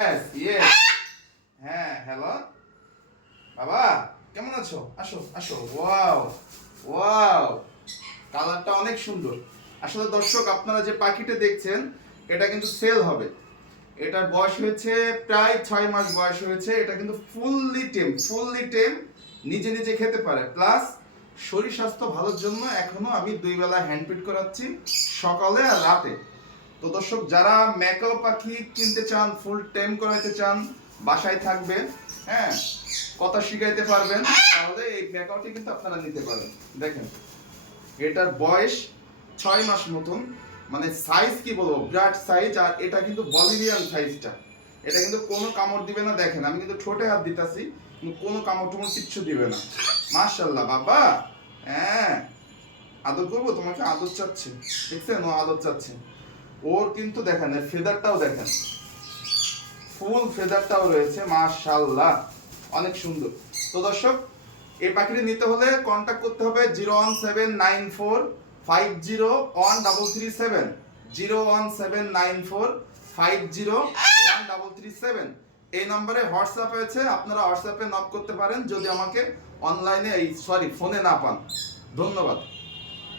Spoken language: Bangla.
Yes, yes. হ্যাঁ হ্যালো বাবা কেমন আছো? আসো আসো। ওয়াও ওয়াও কালারটা অনেক সুন্দর। আসলে দর্শক আপনারা যে পাখিটা দেখছেন এটা কিন্তু সেল হবে। এটার বয়স হয়েছে প্রায় ছয় মাস বয়স হয়েছে। এটা কিন্তু ফুললি টেম ফুললি টেম নিজে নিজে খেতে পারে। প্লাস শরীর স্বাস্থ্য ভালোর জন্য এখনও আমি দুই বেলা হ্যান্ড ফিড করাচ্ছি সকালে আর রাতে। তো দর্শক, যারা ম্যাকাও পাখি কিনতে চান, ফুল টেম করাইতে চান, বাসায় থাকবে হ্যাঁ কথা শিখাইতে পারবেন, তাহলে এই ম্যাকাওটি কিন্তু আপনারা নিতে পারেন। দেখেন, এটার বয়স ছয় মাস মতন মানে সাইজ কি বলব, বিরাট সাইজ আর এটা কিন্তু বলিভিয়ান সাইজটা এটা কিন্তু কোনো কামড় দিবে না, দেখেন, আমি কিন্তু ঠোঁটে হাত দিতাছি কোনো কামড় টুমড় কিচ্ছু দিবে না। মাশাল্লাহ বাবা! হ্যাঁ আদর করব, তোমাকে আদর চাচ্ছে। দেখছেন, ও আদর চাচ্ছে। ওর কিন্তু দেখেন, এর ফেদারটাও দেখেন। ফুল ফেদারটাও রয়েছে মাশাল্লাহ অনেক সুন্দর। তো দর্শক, এই পাখিটি নিতে হলে কন্ট্যাক্ট করতে হবে zero one seven nine four, five zero, one double three seven, zero one seven nine four, five zero, one double three seven. এই নম্বরে হোয়াটসঅ্যাপ আছে, আপনারা হোয়াটসঅ্যাপে নক করতে পারেন, যদি আমাকে অনলাইনে এই সরি ফোনে না পান। ধন্যবাদ।